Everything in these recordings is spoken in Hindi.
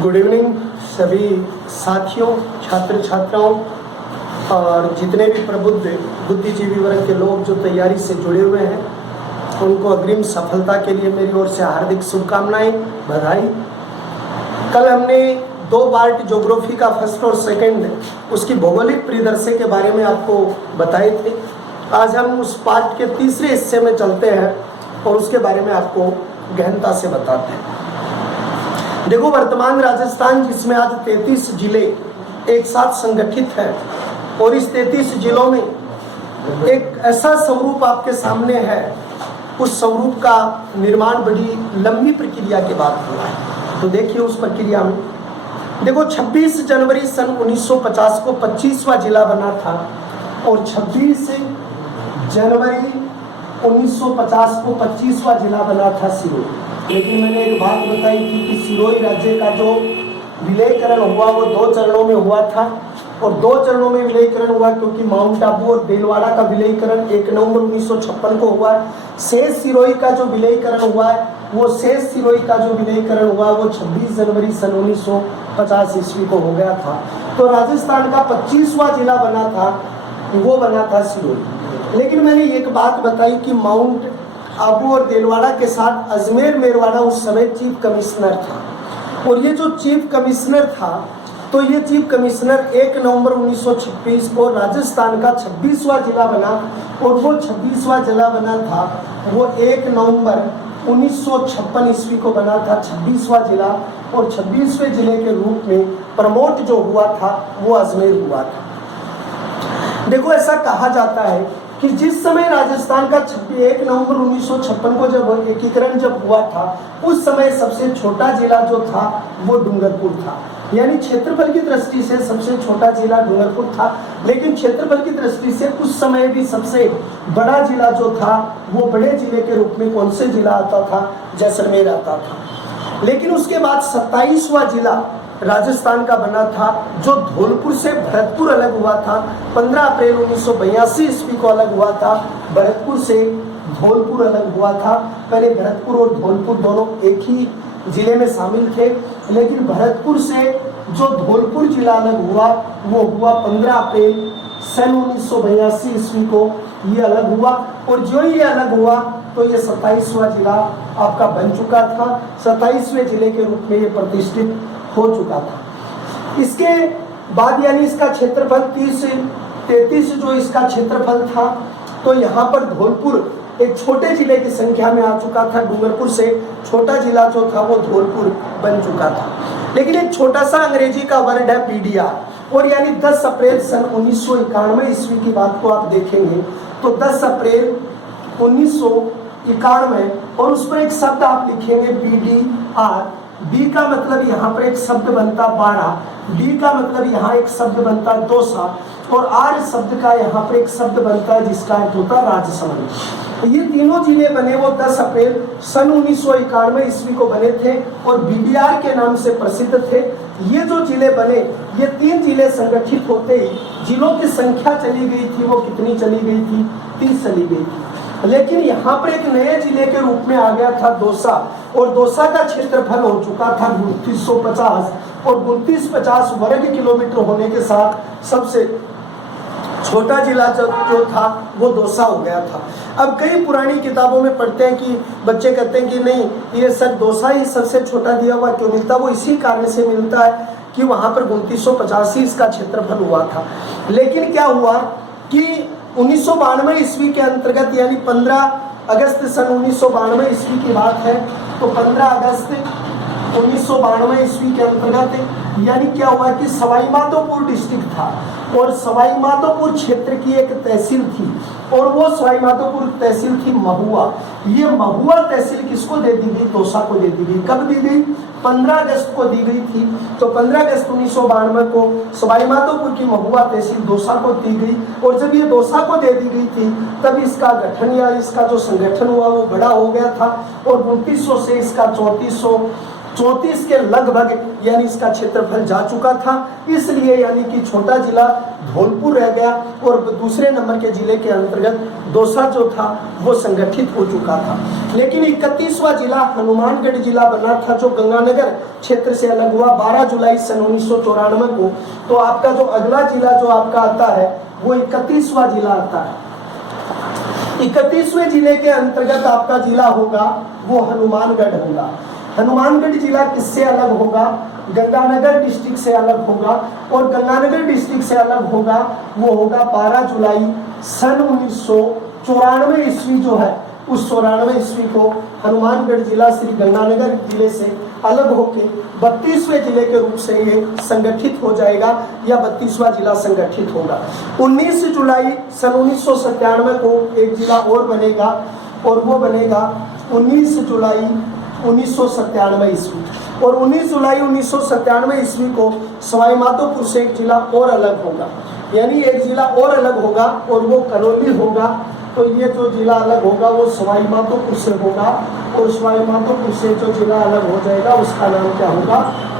गुड इवनिंग सभी साथियों, छात्र छात्राओं और जितने भी प्रबुद्ध बुद्धिजीवी वर्ग के लोग जो तैयारी से जुड़े हुए हैं, उनको अग्रिम सफलता के लिए मेरी ओर से हार्दिक शुभकामनाएं, बधाई। कल हमने 2 पार्ट ज्योग्राफी का फर्स्ट और सेकंड उसकी भौगोलिक परिदृश्य के बारे में आपको बताए थे। आज हम उस पार्ट के तीसरे हिस्से में चलते हैं और उसके बारे में आपको गहनता से बताते हैं। देखो, वर्तमान राजस्थान जिसमें आज 33 जिले एक साथ संगठित हैं और इस 33 जिलों में एक ऐसा स्वरूप आपके सामने है, उस स्वरूप का निर्माण बड़ी लंबी प्रक्रिया के बाद हुआ है। तो देखिए उस प्रक्रिया में, देखो 26 जनवरी सन 1950 को 25वां जिला बना था और 26 जनवरी 1950 को 25वां जिला बना था सिरोही। लेकिन मैंने एक बात बताई थी कि सिरोही राज्य का जो विलयीकरण हुआ वो 2 चरणों में हुआ था और 2 चरणों में विलयीकरण हुआ क्योंकि माउंट आबू और भीलवाड़ा का विलयीकरण 1 नवंबर 1956 को हुआ। शेष सिरोही का जो विलयीकरण हुआ है वो 26 जनवरी सन 1950 ईस्वी को हो गया था। तो राजस्थान का 25वां जिला बना था, वो बना था सिरोही। लेकिन मैंने एक बात बताई कि माउंट आबू और भीलवाड़ा के साथ अजमेर मेरवाड़ा उस समय चीफ कमिश्नर था और ये जो चीफ कमिश्नर था, तो ये चीफ कमिश्नर 1 नवंबर 1926 को राजस्थान का 26वां जिला बना और वो 26वां जिला बना था वो 1 नवंबर 1956 ईस्वी को बना था 26वां जिला। और 26वें जिले के रूप में प्रमोट जो हुआ था वो अजमेर हुआ था। देखो, ऐसा कहा जाता है कि जिस समय राजस्थान का 1 नवंबर 1956 को जब एकीकरण जब हुआ था, उस समय सबसे छोटा जिला जो था वो डूंगरपुर था। यानी क्षेत्रफल की दृष्टि से सबसे छोटा जिला डूंगरपुर था, लेकिन क्षेत्रफल की दृष्टि से उस समय भी सबसे बड़ा जिला जो था वो बड़े जिले के रूप में कौन से जिला आता था? जैसलमेर आता था। लेकिन उसके बाद 27वां जिला राजस्थान का बना था जो धौलपुर से भरतपुर अलग हुआ था। 15 अप्रैल 1982 ईस्वी को अलग हुआ था। भरतपुर से धौलपुर अलग हुआ था। पहले भरतपुर और धौलपुर दोनों एक ही जिले में शामिल थे, लेकिन भरतपुर से जो धौलपुर जिला अलग हुआ वो हुआ 15 अप्रैल सन 1982 ईस्वी को ये अलग हुआ। और जो ये अलग हुआ तो ये 27वां जिला आपका बन चुका था। 27वें जिले के रूप में ये प्रतिष्ठित हो चुका था। इसके बाद यानी इसका क्षेत्रफल 33 जो इसका क्षेत्रफल था, तो यहाँ पर धौलपुर एक छोटे जिले की संख्या में आ चुका था। डूंगरपुर से छोटा जिला जो था वो धौलपुर बन चुका था। लेकिन एक छोटा सा अंग्रेजी का वर्ड है पीडीआर, और यानी 10 अप्रैल सन 1991 ईस्वी की बात को आप देखेंगे तो 10 अप्रैल 1991 और उस पर एक शब्द आप लिखेंगे पीडीआर। बी का मतलब यहाँ पर एक शब्द बनता 12, डी का मतलब यहाँ एक शब्द बनता दोसा और आर शब्द का यहाँ पर एक शब्द बनता है जिसका अर्थ होता राजसमंद। ये तीनों जिले बने वो 10 अप्रैल सन 1991 ईस्वी को बने थे और बीडीआर के नाम से प्रसिद्ध थे। ये जो जिले बने, ये 3 जिले संगठित होते ही जिलों की संख्या चली गई थी, वो कितनी चली गई थी? 30 चली गई थी। लेकिन यहाँ पर एक नए जिले के रूप में आ गया था दौसा, और दौसा का क्षेत्रफल हो चुका था 2950 और 2950 वर्ग किलोमीटर होने के साथ सबसे छोटा जिला जो था वो दौसा हो गया था। अब कई पुरानी किताबों में पढ़ते हैं कि बच्चे कहते हैं कि नहीं, ये सर दौसा ही सबसे छोटा दिया हुआ क्यों मिलता? वो इसी कारण से मिलता है कि वहाँ पर 2985 इसका क्षेत्रफल हुआ था। लेकिन क्या हुआ कि 1992 ईस्वी के अंतर्गत यानी 15 अगस्त सन 1992 ईस्वी की बात है, तो 15 अगस्त 1992 ईस्वी के अंतर्गत यानी क्या हुआ कि सवाई माधोपुर डिस्ट्रिक्ट था और सवाई माधोपुर क्षेत्र की एक तहसील थी और वो सवाई माधोपुर तहसील थी महुआ। ये महुआ तहसील किसको दे दी गई? दौसा को दे दी गई। कब दी गई? 15 अगस्त को दी गई थी। तो 15 अगस्त 1992 को सवाई माधोपुर की महुआ तहसील दौसा को दी गई और जब ये दौसा को दे दी गई थी तब इसका गठन या इसका जो संगठन हुआ वो बड़ा हो गया था और 2900 से इसका 34 के लगभग यानी इसका क्षेत्रफल जा चुका था, इसलिए यानी कि छोटा जिला धौलपुर रह गया और दूसरे नंबर के जिले के अंतर्गत दौसा जो था वो संगठित हो चुका था। लेकिन 31वां जिला हनुमानगढ़ जिला बना था जो गंगानगर क्षेत्र से अलग हुआ 12 जुलाई सन 1994 को। तो आपका जो अगला जिला जो आपका आता है वो 31वां जिला आता है। 31वें जिले के अंतर्गत आपका जिला होगा वो हनुमानगढ़ होगा। हनुमानगढ़ जिला किससे अलग होगा? गंगानगर डिस्ट्रिक्ट से अलग होगा और गंगानगर डिस्ट्रिक्ट से अलग होगा वो होगा 12 जुलाई सन 1994 ईस्वी जो है उस 94 ईस्वी को हनुमानगढ़ जिला श्री गंगानगर जिले से अलग होकर 32वें जिले के रूप से ये संगठित हो जाएगा या 32वां जिला संगठित होगा। 19 जुलाई सन 1997 को एक जिला और बनेगा और वो बनेगा 19 जुलाई 1997 ईस्वी और 19 जुलाई 1997 ईस्वी को सवाई माधोपुर से एक जिला और अलग होगा, यानी एक जिला और अलग होगा और वो करौली होगा। तो ये जो जिला अलग होगा वो सवाई माधोपुर से होगा और सवाई माधोपुर से जो जिला अलग हो जाएगा उसका नाम क्या होगा?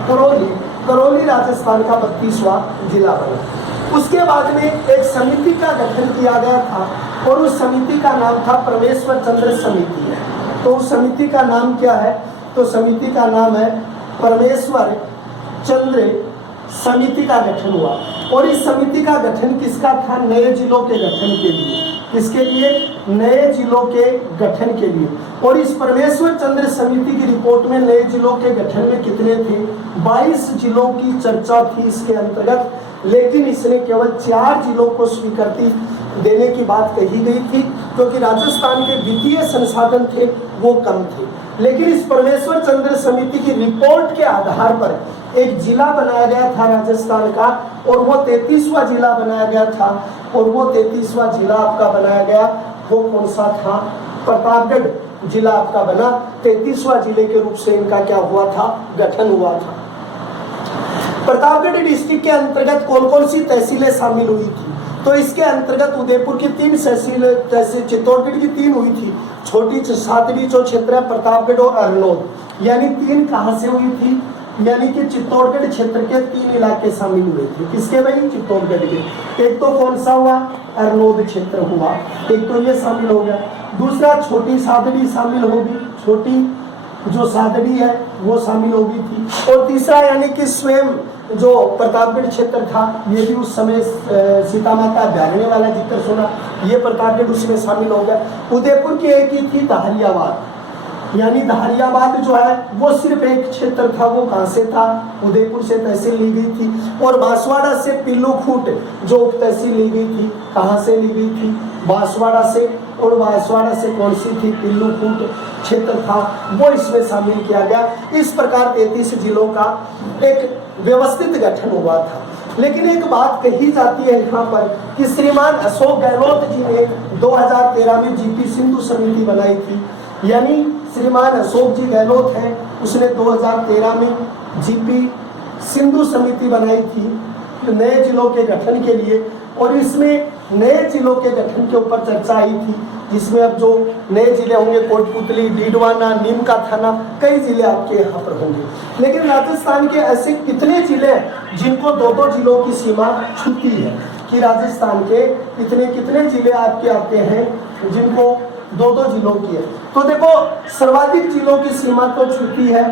करौली। करौली राजस्थान का 32वां जिला बना। उसके बाद में एक समिति का गठन किया गया था और उस समिति का नाम था परमेश्वर चंद्र समिति। तो उस समिति का नाम क्या है? तो समिति का नाम है परमेश्वर चंद्र समिति का गठन हुआ और इस समिति का गठन किसका था? नए जिलों के गठन के लिए। किसके लिए? नए जिलों के गठन के लिए। और इस परमेश्वर चंद्र समिति की रिपोर्ट में नए जिलों के गठन में कितने थे? 22 जिलों की चर्चा थी इसके अंतर्गत, लेकिन इसने केवल 4 जिलों को स्वीकृति देने की बात कही गई थी क्योंकि राजस्थान के वित्तीय संसाधन थे वो कम थे। लेकिन इस परमेश्वर चंद्र समिति की रिपोर्ट के आधार पर एक जिला बनाया गया था राजस्थान का और वो 33वां जिला बनाया गया था और वो 33वां जिला आपका बनाया गया वो कौन सा था? प्रतापगढ़ जिला आपका बना। 33वां जिले के रूप से इनका क्या हुआ था? गठन हुआ था। प्रतापगढ़ डिस्ट्रिक्ट के अंतर्गत कौन कौन सी तहसीलें शामिल हुई थी? तो इसके अंतर्गत उदयपुर की 3 तहसील, चित्तौड़गढ़ की 3 हुई थी, छोटी सातवीं जो क्षेत्र है प्रतापगढ़ और अरनोद, यानी 3 कहाँ से हुई थी? यानी कि चित्तौड़गढ़ क्षेत्र के 3 इलाके शामिल हुए थे। किसके भाई? चित्तौड़गढ़ के। एक तो कौन सा हुआ? अरनोद क्षेत्र हुआ, एक तो ये शामिल हो गया। दूसरा छोटी सादड़ी शामिल होगी, छोटी जो सादड़ी है वो शामिल होगी थी। और तीसरा यानी कि स्वयं जो प्रतापगढ़ क्षेत्र था ये भी उस समय सीता माता अभ्यारण्य वाला जिक्र सुना, ये प्रतापगढ़ उसमें शामिल हो गया। उदयपुर की एक ही थी दहरियाबाद, यानी दहरियाबाद जो है वो सिर्फ एक क्षेत्र था, वो कहाँ से था? उदयपुर से तहसील ली गई थी। और बांसवाड़ा से पिल्लूखूट जो उप तहसील ली गई थी, कहाँ से ली गई थी? बांसवाड़ा से। और बांसवाड़ा से कौन सी थी? पिल्लूखूट क्षेत्र था वो इसमें शामिल किया गया। इस प्रकार 33 जिलों का एक व्यवस्थित गठन हुआ था। लेकिन एक बात कही जाती है यहाँ पर कि श्रीमान अशोक गहलोत जी ने 2013 में जीपी सिंधु समिति बनाई थी, यानी श्रीमान अशोक जी गहलोत हैं उसने 2013 में जीपी सिंधु समिति बनाई थी नए जिलों के गठन के लिए और इसमें नए जिलों के गठन के ऊपर चर्चा आई थी, जिसमें अब जो नए जिले होंगे कोटपुतली, डीडवाना, नीम का थाना, कई जिले आपके यहाँ पर होंगे। लेकिन राजस्थान के ऐसे कितने जिले हैं जिनको 2-2 जिलों की सीमा छूती है कि राजस्थान के कितने जिले आपके आते हैं जिनको 2-2 जिलों की है? तो देखो सर्वाधिक जिलों की सीमा तो छूती है,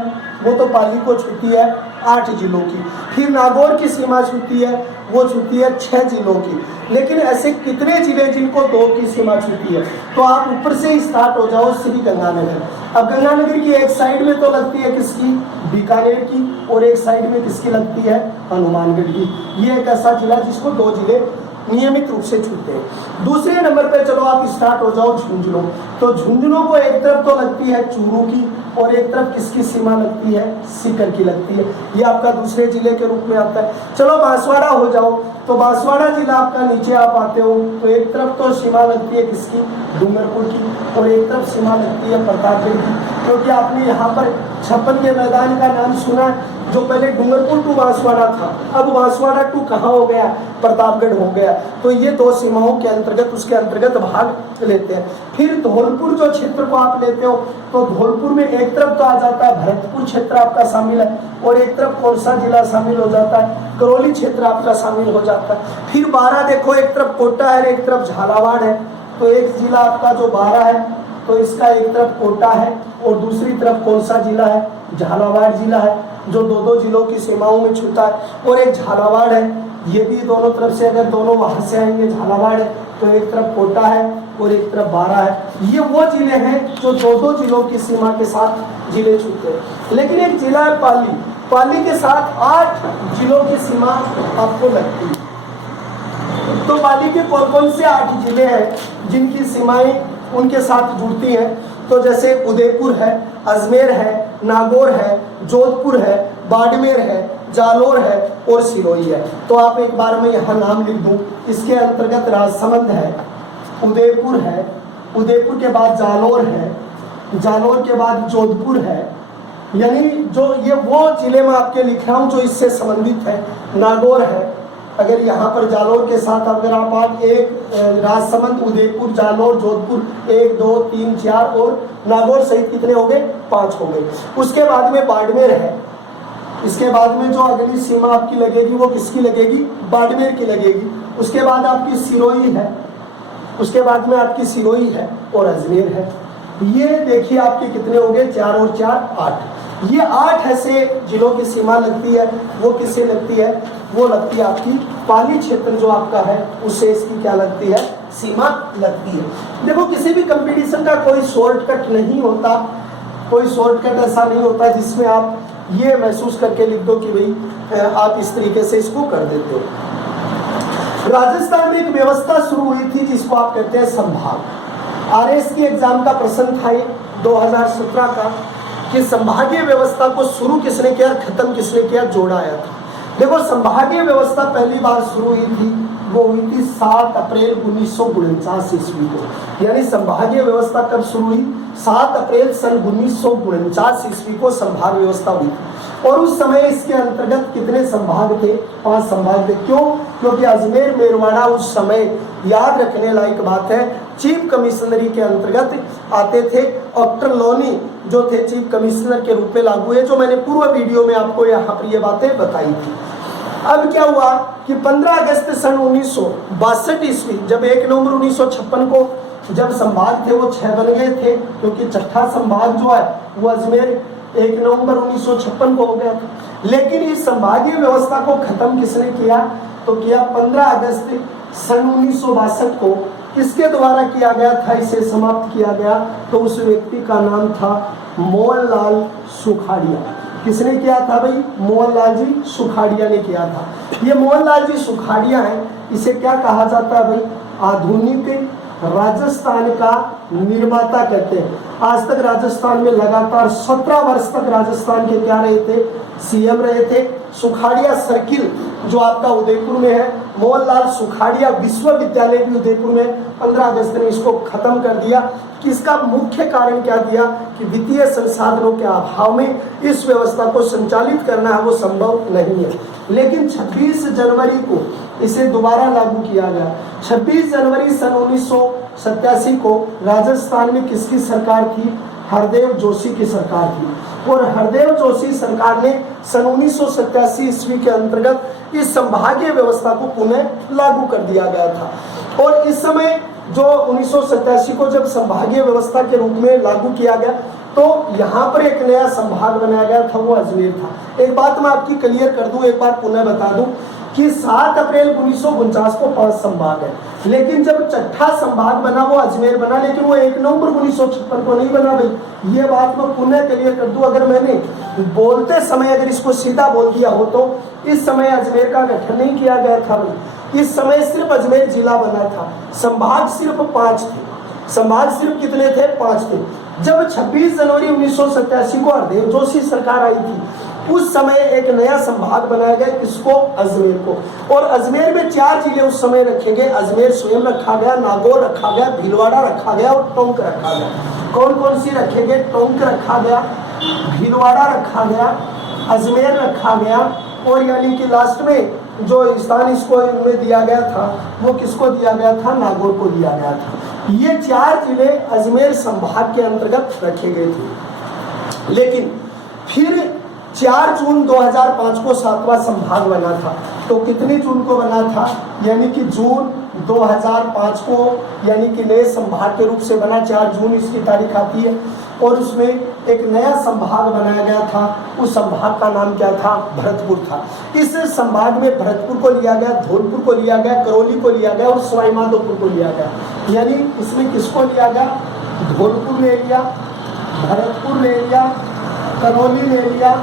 वो तो पाली को छूती है 8 जिलों की। फिर नागौर की सीमा छूती है, वो छूती है 6 जिलों की। लेकिन ऐसे कितने जिले जिनको 2 की सीमा छूती है? तो आप ऊपर से ही स्टार्ट हो जाओ श्री गंगानगर। अब गंगानगर की एक साइड में तो लगती है किसकी? बीकानेर की, और एक साइड में किसकी लगती है? हनुमानगढ़ की। ये एक ऐसा जिला जिसको 2 जिले नियमित रूप से छूते हैं। दूसरे नंबर पे चलो आप स्टार्ट हो जाओ झुंझुनू। तो झुंझुनू को एक तरफ तो लगती है चूरू की और एक तरफ किसकी सीमा लगती है? सीकर की लगती है। ये आपका दूसरे जिले के रूप में आता है। चलो बांसवाड़ा हो जाओ, तो बांसवाड़ा जिला आपका नीचे आप आते हो तो एक तरफ तो सीमा लगती है किसकी? डूंगरपुर की, और एक तरफ सीमा लगती है प्रतापगढ़ की। क्योंकि आपने यहाँ पर 56 के मैदान का नाम सुना है, जो पहले डूंगरपुर टू बांसवाड़ा था, अब बांसवाड़ा टू कहाँ हो गया, प्रतापगढ़ हो गया। तो ये दो सीमाओं के अंतर्गत, उसके अंतर्गत भाग लेते हैं। फिर धौलपुर जो क्षेत्र को आप लेते हो, तो धौलपुर में एक तरफ तो आ जाता है भरतपुर क्षेत्र आपका शामिल है, और एक तरफ कौरसा जिला शामिल हो जाता है, करौली क्षेत्र आपका शामिल हो जाता है। फिर 12 देखो, एक तरफ कोटा है, एक तरफ झालावाड़ है, तो एक जिला आपका जो 12 है, तो इसका एक तरफ कोटा है और दूसरी तरफ कौरसा जिला है, झालावाड़ जिला है, जो दो जिलों की सीमाओं में छूता है। और एक झालावाड़ है, ये भी दोनों तरफ से, अगर दोनों वहां से आएंगे झालावाड़ है, तो एक तरफ कोटा है और एक तरफ 12 है। ये वो जिले हैं जो दो जिलों की सीमा के साथ जिले छूते हैं। लेकिन एक जिला है पाली, पाली के साथ 8 जिलों की सीमा आपको लगती है। तो पाली के कौन कौन से 8 जिले हैं जिनकी सीमाएं उनके साथ जुड़ती हैं? तो जैसे उदयपुर है, अजमेर है, नागौर है, जोधपुर है, बाड़मेर है, जालोर है और सिरोही है। तो आप एक बार में यहाँ नाम लिख दूं, इसके अंतर्गत राजसमंद है, उदयपुर है, उदयपुर के बाद जालोर है, जालोर के बाद जोधपुर है। यानी जो ये वो जिले में आपके लिख रहा हूँ जो इससे संबंधित है। नागौर है, अगर यहाँ पर जालोर के साथ अगर आप एक राजसमंद, उदयपुर, जालोर, जोधपुर 1 2 3 4 और नागौर सहित कितने हो गए? 5 हो गए। उसके बाद में बाड़मेर है, इसके बाद में जो अगली सीमा आपकी लगेगी वो किसकी लगेगी? बाड़मेर की लगेगी। उसके बाद आपकी सिरोही है, उसके बाद में आपकी सिरोही है और अजमेर है। ये देखिए आपके कितने हो गए? 4 और 4 8। ये 8 ऐसे जिलों की सीमा लगती है। वो किससे लगती है? वो लगती है आपकी पाली क्षेत्र जो आपका है उससे इसकी क्या लगती है? सीमा लगती है। देखो किसी भी कंपटीशन का कोई शॉर्टकट नहीं होता, कोई शॉर्टकट ऐसा नहीं होता जिसमें आप ये महसूस करके लिख दो कि भाई आप इस तरीके से इसको कर देते हो। राजस्थान में एक व्यवस्था शुरू हुई थी जिसको आप कहते हैं संभाग। आरएस की एग्जाम का प्रश्न था ये 2017 का कि संभागीय व्यवस्था को शुरू किसने किया, खत्म किसने किया, जोड़ा आया था। देखो संभागीय व्यवस्था पहली बार शुरू हुई थी, वो हुई थी 7 अप्रैल 1949 ईस्वी को। यानी संभागीय व्यवस्था कब शुरू हुई? 7 अप्रैल सन 1949 ईस्वी को संभाग व्यवस्था हुई। और उस समय इसके अंतर्गत कितने संभाग थे? 5 संभाग थे। क्यों? क्योंकि अजमेर मेरवाड़ा उस समय, याद रखने लायक बात है, चीफ कमिश्नरी के अंतर्गत आते थे। डॉक्टर लोनी जो थे चीफ कमिश्नर के रूप में लागू हुए, जो मैंने पूर्व वीडियो में आपको यहाँ पर ये बातें बताई थी। अब क्या हुआ कि 15 अगस्त सन 1962 ईस्वी, जब 1 नवंबर 1956 को जब संभाग थे वो 6 बन गए थे, क्योंकि छठा संभाग जो है वो अजमेर 1 नवंबर 1956 को हो गया था। लेकिन इस संभागीय व्यवस्था को खत्म किसने किया? तो किया 15 अगस्त सन 1962 को। किसके द्वारा किया गया था, इसे समाप्त किया गया? तो उस व्यक्ति का नाम था मोहनलाल सुखाड़िया। किसने किया था भाई? मोहनलाल जी सुखाड़िया ने किया था। ये मोहनलाल जी सुखाड़िया है, इसे क्या कहा जाता है भाई? आधुनिक राजस्थान का निर्माता कहते हैं। आज तक राजस्थान में लगातार 17 वर्ष तक राजस्थान के क्या रहे थे? सीएम रहे थे। सुखाड़िया सर्किल जो आपका उदयपुर में है, मोहनलाल सुखाड़िया विश्वविद्यालय भी उदयपुर में, 15 अगस्त ने इसको खत्म कर दिया। कि इसका मुख्य कारण क्या दिया कि वित्तीय संसाधनों के अभाव में इस व्यवस्था को संचालित करना है वो संभव नहीं है। लेकिन 26 जनवरी को इसे दोबारा लागू किया गया। 26 जनवरी सन 1987 को राजस्थान में किसकी सरकार थी? हरदेव जोशी की सरकार थी। और हरदेव जोशी सरकार ने सन 1987 ईस्वी के अंतर्गत इस संभागीय व्यवस्था को पुनः लागू कर दिया गया था। और इस समय जो 1987 को जब संभागीय व्यवस्था के रूप में लागू किया गया, तो यहाँ पर एक नया संभाग बनाया गया था, वो अजमेर था। एक बात मैं आपकी क्लियर कर दूं, एक बार पुनः बता दूं कि 7 अप्रैल 1949 को 5 संभाग है, लेकिन जब छठा संभाग बना वो अजमेर बना, लेकिन वो 1 नवंबर 1956 को नहीं बना भाई। ये बात मैं पुनः क्लियर कर दूं, अगर मैंने बोलते समय अगर इसको सीधा बोल दिया हो तो इस समय अजमेर का गठन नहीं किया गया था भाई। इस समय सिर्फ अजमेर जिला बना था, संभाग सिर्फ 5 थे। संभाग सिर्फ कितने थे? 5 थे। जब 26 जनवरी 1987 को हरदेव जोशी सरकार आई थी, उस समय एक नया संभाग बनाया गया, किसको? अजमेर को। और अजमेर में 4 जिले उस समय रखे गए। अजमेर स्वयं रखा गया, नागौर रखा गया, भीलवाड़ा रखा गया और टोंक रखा गया। कौन कौन सी रखे गए? टोंक रखा गया, भीलवाड़ा रखा गया, अजमेर रखा गया, और यानी कि लास्ट में जो स्थान इसको इनमें दिया गया था वो किसको दिया गया था? नागौर को दिया गया था। ये 4 जिले अजमेर संभाग के अंतर्गत रखे गए थे। लेकिन फिर 4 जून 2005 को 7वां संभाग बना था। तो कितनी जून को बना था? यानी कि जून 2005 को, यानी कि नए संभाग के रूप से बना। 4 जून इसकी तारीख आती है, और उसमें एक नया संभाग बनाया गया था। उस संभाग का नाम क्या था? भरतपुर था। इस संभाग में भरतपुर को लिया गया, धौलपुर को लिया गया, करौली को लिया गया और सवाई माधोपुर को लिया गया। यानी इसमें किसको लिया गया? धौलपुर ले लिया, भरतपुर ले लिया, करौली ले लिया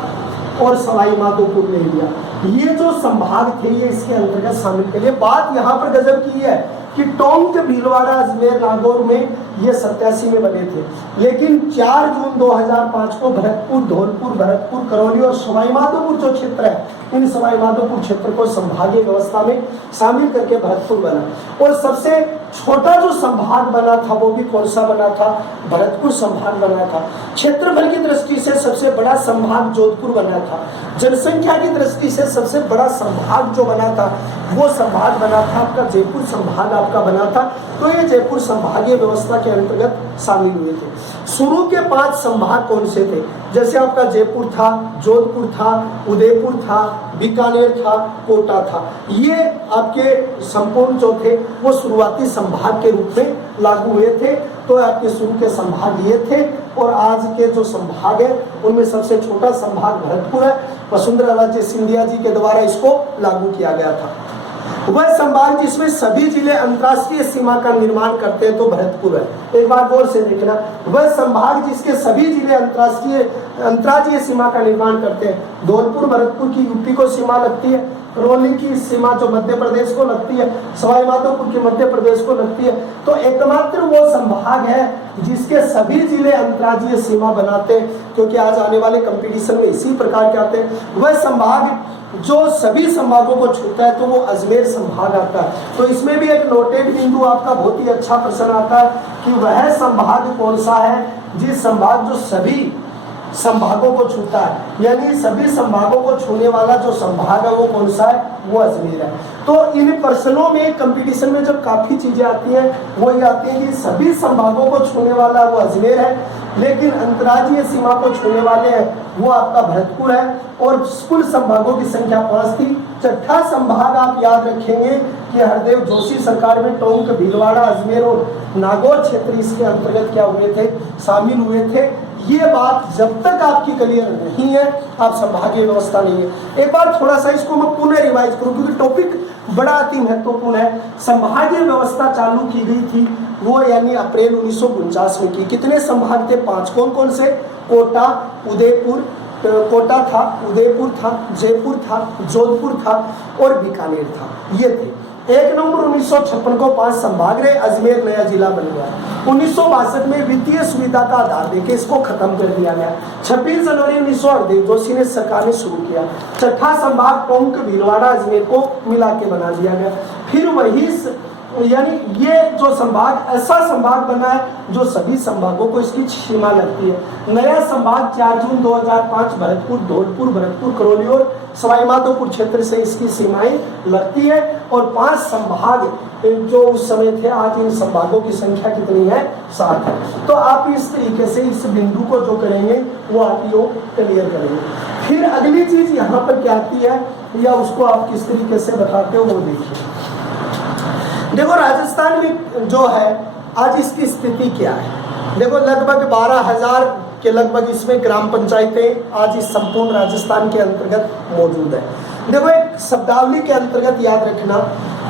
और सवाई माधोपुर ले लिया। ये जो संभाग थे ये इसके अंतर्गत शामिल के लिए। बात यहाँ पर गजब की है कि टोंक, भीलवाड़ा, अजमेर, नागौर में ये 87 में बने थे। लेकिन 4 जून 2005 को भरतपुर, धौलपुर, भरतपुर, करौली और सवाई माधोपुर जो क्षेत्र है, इन सवाई माधोपुर क्षेत्र को संभागीय व्यवस्था में शामिल करके भरतपुर बना। और सबसे छोटा जो संभाग बना था वो भी कौन सा बना था? भरतपुर संभाग बना था। क्षेत्रफल की दृष्टि से सबसे बड़ा संभाग जोधपुर बना था। जनसंख्या की दृष्टि से सबसे बड़ा संभाग जो बना था वो संभाग बना था आपका जयपुर संभाग आपका बना था। तो ये जयपुर संभागीय व्यवस्था के अंतर्गत शामिल हुए थे। शुरू के 5 संभाग कौन से थे? जैसे आपका जयपुर था, जोधपुर था, उदयपुर था, बीकानेर था, कोटा था। ये आपके संपूर्ण जो थे वो शुरुआती संभाग के रूप में लागू हुए थे। तो आपके शुरू के संभाग ये थे, और आज के जो संभाग है उनमें सबसे छोटा संभाग भरतपुर है। वसुंधरा राजे सिंधिया जी के द्वारा इसको लागू किया गया था। वह संभाग जिसमें सभी जिले अंतर्राष्ट्रीय सीमा का निर्माण करते हैं तो भरतपुर है। एक बार गौर से देखना, वह संभाग जिसके सभी जिले अंतर्राज्यीय सीमा का निर्माण करते हैं। धौलपुर भरतपुर की यूपी को सीमा लगती है, करौली की सीमा जो मध्य प्रदेश को लगती है, सवाई माधोपुर की मध्य प्रदेश को लगती है। तो एकमात्र वो संभाग है जिसके सभी जिले अंतर्राज्यीय सीमा बनाते हैं, क्योंकि आज आने वाले कंपटीशन में इसी प्रकार के आते हैं। वह संभाग जो सभी संभागों को छूता है तो वो अजमेर संभाग आता है। तो इसमें भी एक नोटेड बिंदु आपका बहुत ही अच्छा प्रश्न आता है कि वह संभाग कौन सा है जिस संभाग जो सभी संभागों को छूता है, यानी सभी संभागों को छूने वाला जो संभाग है वो कौन सा है? वो अजमेर है। तो इन प्रश्नों में कंपटीशन में जब काफी चीजें आती हैं वो ये आती है कि सभी संभागों को छूने वाला वो अजमेर है, लेकिन अंतर्राज्यीय सीमा को छूने वाले हैं वो आपका भरतपुर है। और कुल संभागों की संख्या 5 थी। छठा संभाग आप याद रखेंगे कि हरदेव जोशी सरकार में टोंक, भीलवाड़ा, अजमेर और नागौर क्षेत्र इसके अंतर्गत क्या हुए थे? शामिल हुए थे। ये बात जब तक आपकी क्लियर नहीं है आप संभागीय व्यवस्था नहीं है। एक बार थोड़ा सा इसको मैं पुनः रिवाइज करूं क्योंकि टॉपिक बड़ा अति महत्वपूर्ण है। संभागीय व्यवस्था चालू की गई थी वो यानी अप्रैल 1949 में की। कितने संभाग थे? 5। कौन कौन से? कोटा, उदयपुर, कोटा था, उदयपुर था, जयपुर था, जोधपुर था और बीकानेर था। ये थे। 1 नवंबर 1956 को 5 संभाग रहे, अजमेर नया जिला बन गया। 1962 में वित्तीय सुविधा का आधार देके इसको खत्म कर दिया गया। 26 जनवरी 1908 जोशी ने सरकार ने शुरू किया। छठा संभाग टोंक, भीलवाड़ा, अजमेर को मिला के बना दिया गया। फिर वही यानी ये जो संभाग ऐसा संभाग बना है जो सभी संभागों को इसकी सीमा लगती है। नया संभाग 4 जून 2005 भरतपुर, धौलपुर, भरतपुर, करौली और सवाई माधोपुर क्षेत्र से इसकी सीमाएं लगती है। और 5 संभाग जो उस समय थे, आज इन संभागों की संख्या कितनी है? 7 है। तो आप इस तरीके से इस बिंदु को जो करेंगे वो आप यो क्लियर करेंगे। फिर अगली चीज यहाँ पर क्या आती है या उसको आप किस तरीके से बताते हो वो देखिए। देखो राजस्थान में जो है आज इसकी स्थिति क्या है? देखो लगभग 12,000 के लगभग इसमें ग्राम पंचायतें आज इस संपूर्ण राजस्थान के अंतर्गत मौजूद है। देखो एक शब्दावली के अंतर्गत याद रखना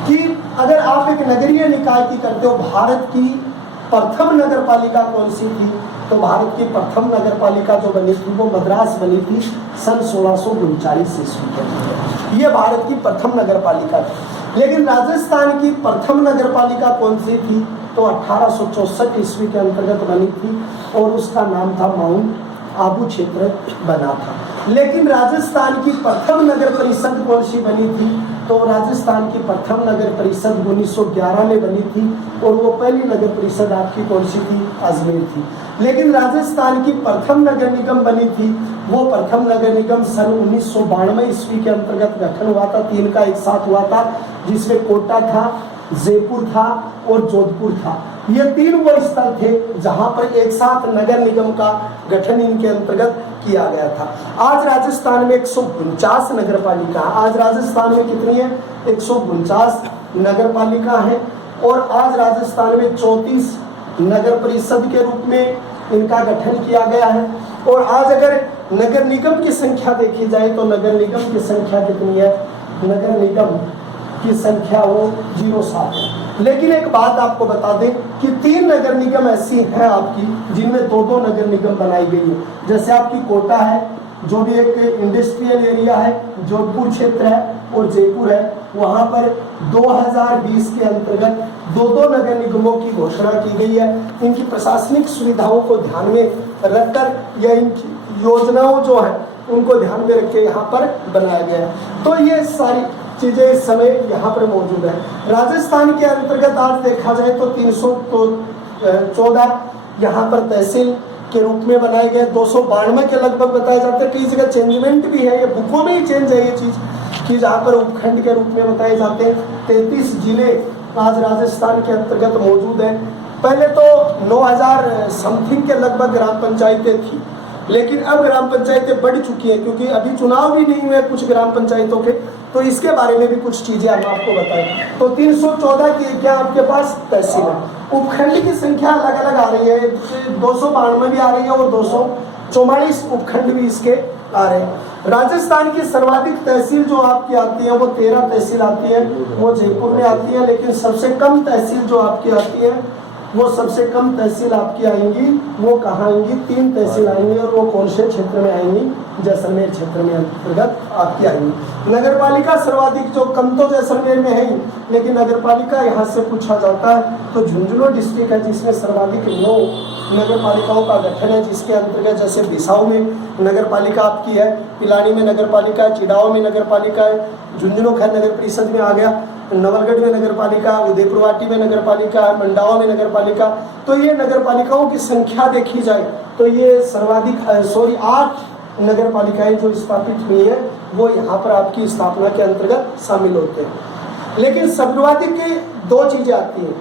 कि अगर आप एक नगरीय निकाय की करते हो, भारत की प्रथम नगर पालिका कौन सी थी? तो भारत की प्रथम नगर पालिका जो बनी थी वो मद्रास बनी थी सन 1639 ईस्वी के। ये भारत की प्रथम नगर पालिका थी। लेकिन राजस्थान की प्रथम नगर पालिका कौन सी थी? तो 1864 ईस्वी के अंतर्गत बनी थी और उसका नाम था माउंट आबू क्षेत्र बना था। लेकिन राजस्थान की प्रथम नगर परिषद कौन सी बनी थी? तो राजस्थान की प्रथम नगर परिषद 1911 में बनी थी और वो पहली नगर परिषद आपकी कौन सी थी? अजमेर थी। लेकिन राजस्थान की प्रथम नगर निगम बनी थी, वो प्रथम नगर निगम सन 1992 ईस्वी के अंतर्गत गठन हुआ था। 3 का एक साथ हुआ था, जिसमें कोटा था, जयपुर था और जोधपुर था। ये 3 वो स्थल थे जहां पर एक साथ नगर निगम का गठन इनके अंतर्गत किया गया था। आज राजस्थान में 149 नगर पालिका। आज राजस्थान में कितनी है? 149 नगर पालिका है और आज राजस्थान में 34 नगर परिषद के रूप में इनका गठन किया गया है। और आज अगर नगर निगम की संख्या देखी जाए तो नगर निगम की संख्या कितनी है? नगर निगम की संख्या वो 07 है। लेकिन एक बात आपको बता दें कि 3 नगर निगम ऐसी हैं आपकी जिनमें 2-2 नगर निगम बनाई गई है। जैसे आपकी कोटा है, जो भी एक इंडस्ट्रियल एरिया है, जोधपुर क्षेत्र है और जयपुर है, वहां पर 2020 के अंतर्गत 2-2 नगर निगमों की घोषणा की गई है। इनकी प्रशासनिक सुविधाओं को ध्यान में रखकर या इनकी योजनाओं जो है उनको ध्यान में रख के यहाँ पर बनाया गया है। तो ये सारी चीजें इस समय यहाँ पर मौजूद है। राजस्थान के अंतर्गत आज देखा जाए तो 314 यहाँ पर तहसील के रूप में बनाए गए। 292 के लगभग बताए जाते हैं। कई जगह चेंजमेंट भी है, ये बुकों में ही चेंज है ये चीज कि जहाँ पर उपखंड के रूप में बताए जाते हैं। 33 जिले आज राजस्थान के अंतर्गत मौजूद है। पहले तो 9000 समथिंग के लगभग ग्राम पंचायतें थी, लेकिन अब ग्राम पंचायतें बढ़ चुकी है क्योंकि अभी चुनाव भी नहीं हुए कुछ ग्राम पंचायतों के। तो इसके बारे में भी कुछ चीजें हम आपको बताएं। तो 314 की क्या आपके पास तहसील है। उपखंड की संख्या अलग अलग आ रही है, 292 भी आ रही है और 244 उपखंड भी इसके आ रहे हैं। राजस्थान की सर्वाधिक तहसील जो आपकी आती है वो 13 तहसील आती है, वो जयपुर में आती है। लेकिन सबसे कम तहसील जो आपकी आती है वो सबसे कम तहसील आपकी आएंगी, वो कहाँ आएंगी? 3 तहसील आएंगी और वो कौन से क्षेत्र में आएंगी? जैसलमेर क्षेत्र में अंतर्गत आपकी आएंगी। नगर पालिका सर्वाधिक जो कम तो जैसलमेर में है ही, लेकिन नगर पालिका यहाँ से पूछा जाता है तो झुंझुनू डिस्ट्रिक्ट है जिसमें सर्वाधिक 9 नगर पालिकाओं का गठन है, जिसके अंतर्गत जैसे बिसाऊ में नगर पालिका आपकी है, पिलानी में नगर पालिका है, चिड़ाव में नगर पालिका है, झुंझुनू खैर नगर परिषद में आ गया, नवलगढ़ में नगर पालिका, उदयपुरवाटी में नगर पालिका, मंडावा में नगर पालिका। तो ये नगर पालिकाओं की संख्या देखी जाए तो ये सर्वाधिक 8 नगर पालिकाएं जो स्थापित हुई है वो यहाँ पर आपकी स्थापना के अंतर्गत शामिल होते हैं। लेकिन सर्वाधिक 2 चीजें आती हैं।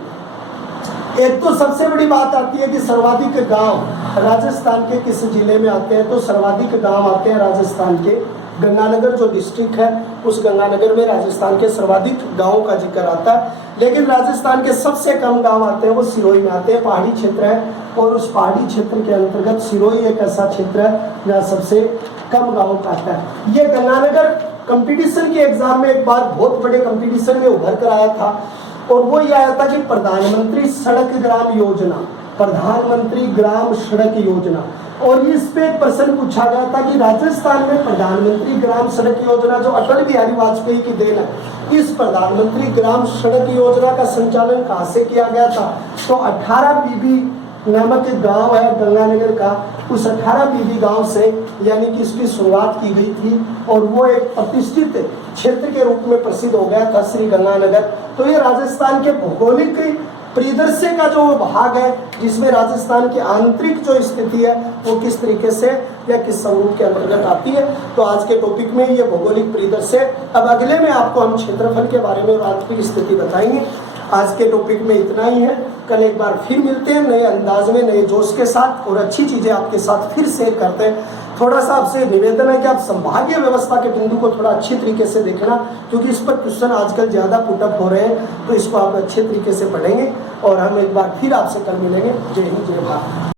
एक तो सबसे बड़ी बात आती है कि सर्वाधिक गांव राजस्थान के किस जिले में आते हैं? तो सर्वाधिक गांव आते हैं राजस्थान के गंगानगर जो डिस्ट्रिक्ट है उस गंगानगर में राजस्थान के सर्वाधिक गांवों का जिक्र आता है। लेकिन राजस्थान के सबसे कम गांव आते हैं वो सिरोही में आते हैं। पहाड़ी क्षेत्र है और उस पहाड़ी क्षेत्र के अंतर्गत सिरोही एक ऐसा क्षेत्र है जहाँ सबसे कम गांव का आता है। ये गंगानगर कंपटीशन के एग्जाम में एक बार बहुत बड़े कंपटीशन में उभर कर आया था और वो ये आया था कि प्रधानमंत्री सड़क ग्राम योजना, प्रधानमंत्री ग्राम सड़क योजना। और इस पे एक प्रश्न पूछा गया था कि राजस्थान में प्रधानमंत्री ग्राम सड़क योजना जो अटल बिहारी वाजपेयी की देन है, इस प्रधानमंत्री ग्राम सड़क योजना का संचालन कहाँ से किया गया था? तो 18 बीबी नामक एक गांव है गंगानगर का, उस 18 बीबी गांव से यानी कि इसकी शुरुआत की गई थी और वो एक प्रतिष्ठित क्षेत्र के रूप में प्रसिद्ध हो गया था श्री गंगानगर। तो ये राजस्थान के भौगोलिक परिदृश्य का जो भाग है जिसमें राजस्थान की आंतरिक जो स्थिति है वो किस तरीके से या किस स्वरूप के अंतर्गत आती है। तो आज के टॉपिक में ये भौगोलिक परिदृश्य। अब अगले में आपको हम क्षेत्रफल के बारे में आर्थिक स्थिति बताएंगे। आज के टॉपिक में इतना ही है। कल एक बार फिर मिलते हैं नए अंदाज में, नए जोश के साथ और अच्छी चीजें आपके साथ फिर शेयर करते हैं। थोड़ा सा आपसे निवेदन है कि आप संभागीय व्यवस्था के बिंदु को थोड़ा अच्छी तरीके से देखना, क्योंकि इस पर क्वेश्चन आजकल ज्यादा पुटअप हो रहे हैं, तो इसको आप अच्छे तरीके से पढ़ेंगे और हम एक बार फिर आपसे कल मिलेंगे। जय हिंद, जय भारत।